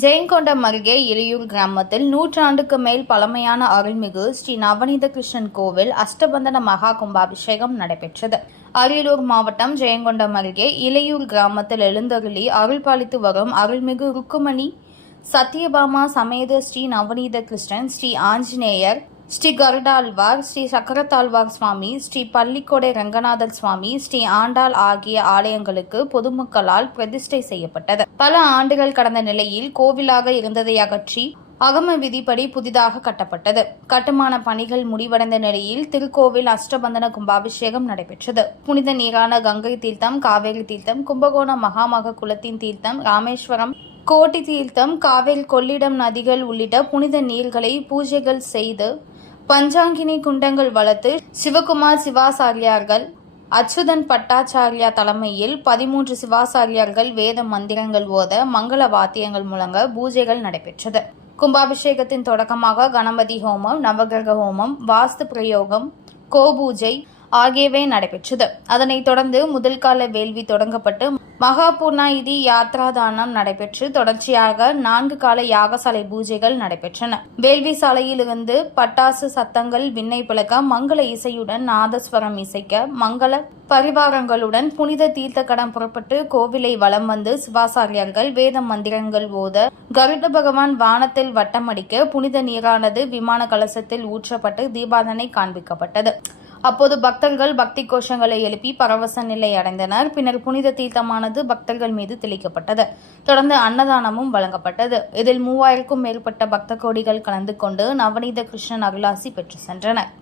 ஜெயங்கொண்டம் அருகே இலையூர் கிராமத்தில் நூற்றாண்டுக்கு மேல் பழமையான அருள்மிகு ஸ்ரீ நவநீத கிருஷ்ணன் கோவில் அஷ்டபந்தன மகா கும்பாபிஷேகம் நடைபெற்றது. அரியலூர் மாவட்டம் ஜெயங்கொண்டம் அருகே இலையூர் கிராமத்தில் எழுந்தருளி அருள் பாலித்து வரும் அருள்மிகு ருக்குமணி சத்யபாமா சமேத ஸ்ரீ நவநீத கிருஷ்ணன் ஸ்ரீ ஆஞ்சநேயர் ஸ்ரீ கருடாழ்வார் ஸ்ரீ சக்கரத்தாழ்வார் சுவாமி ஸ்ரீ பள்ளிக்கொடை ரங்கநாதர் சுவாமி ஸ்ரீ ஆண்டாள் ஆகிய ஆலயங்களுக்கு பொதுமக்களால் பிரதிஷ்டை செய்யப்பட்டது. பல ஆண்டுகள் கடந்த நிலையில் கோவிலாக இருந்ததை அகற்றி அகம விதிப்படி புதிதாக கட்டப்பட்டது. கட்டுமான பணிகள் முடிவடைந்த நிலையில் திருக்கோவில் அஷ்டபந்தன கும்பாபிஷேகம் நடைபெற்றது. புனித நீரான கங்கை தீர்த்தம் காவேரி தீர்த்தம் கும்பகோணம் மகாமக குலத்தின் தீர்த்தம் ராமேஸ்வரம் கோட்டி தீர்த்தம் காவேரி கொள்ளிடம் நதிகள் உள்ளிட்ட புனித நீர்களை பூஜைகள் செய்து பஞ்சாங்கினி குண்டங்கள் வளர்த்து சிவகுமார் சிவாசாரியார்கள் அச்சுதன் பட்டாச்சாரியா தலைமையில் பதிமூன்று சிவாசாரியார்கள் வேத மந்திரங்கள் ஓத மங்கள வாத்தியங்கள் முழங்க பூஜைகள் நடைபெற்றது. கும்பாபிஷேகத்தின் தொடக்கமாக கணபதி ஹோமம் நவகிரக ஹோமம் வாஸ்து பிரயோகம் கோபூஜை ஆகியவை நடைபெற்றது. அதனைத் தொடர்ந்து முதல் கால வேள்வி தொடங்கப்பட்டு மகாபூர்ணாயுதி யாத்ராதானம் நடைபெற்று தொடர்ச்சியாக நான்கு கால யாகசாலை பூஜைகள் நடைபெற்றன. வேள்வி சாலையிலிருந்து பட்டாசு சத்தங்கள் விண்ணை பிளக்க மங்கள இசையுடன் நாதஸ்வரம் இசைக்க மங்கள பரிவாரங்களுடன் புனித தீர்த்த கடம் புறப்பட்டு கோவிலை வலம் வந்து சிவாசாரியர்கள் வேத மந்திரங்கள் ஓத கருட பகவான் வானத்தில் வட்டமடிக்க புனித நீரானது விமான கலசத்தில் ஊற்றப்பட்டு தீபாதனை காண்பிக்கப்பட்டது. அப்போது பக்தர்கள் பக்தி கோஷங்களை எழுப்பி பரவச நிலை அடைந்தனர். பின்னர் புனித தீர்த்தமானது பக்தர்கள் மீது தெளிக்கப்பட்டது. தொடர்ந்து அன்னதானமும் வழங்கப்பட்டது. இதில் மூவாயிரக்கும் மேற்பட்ட பக்த கோடிகள் கலந்து கொண்டு நவநீத கிருஷ்ணன் அருளாசி பெற்று சென்றனர்.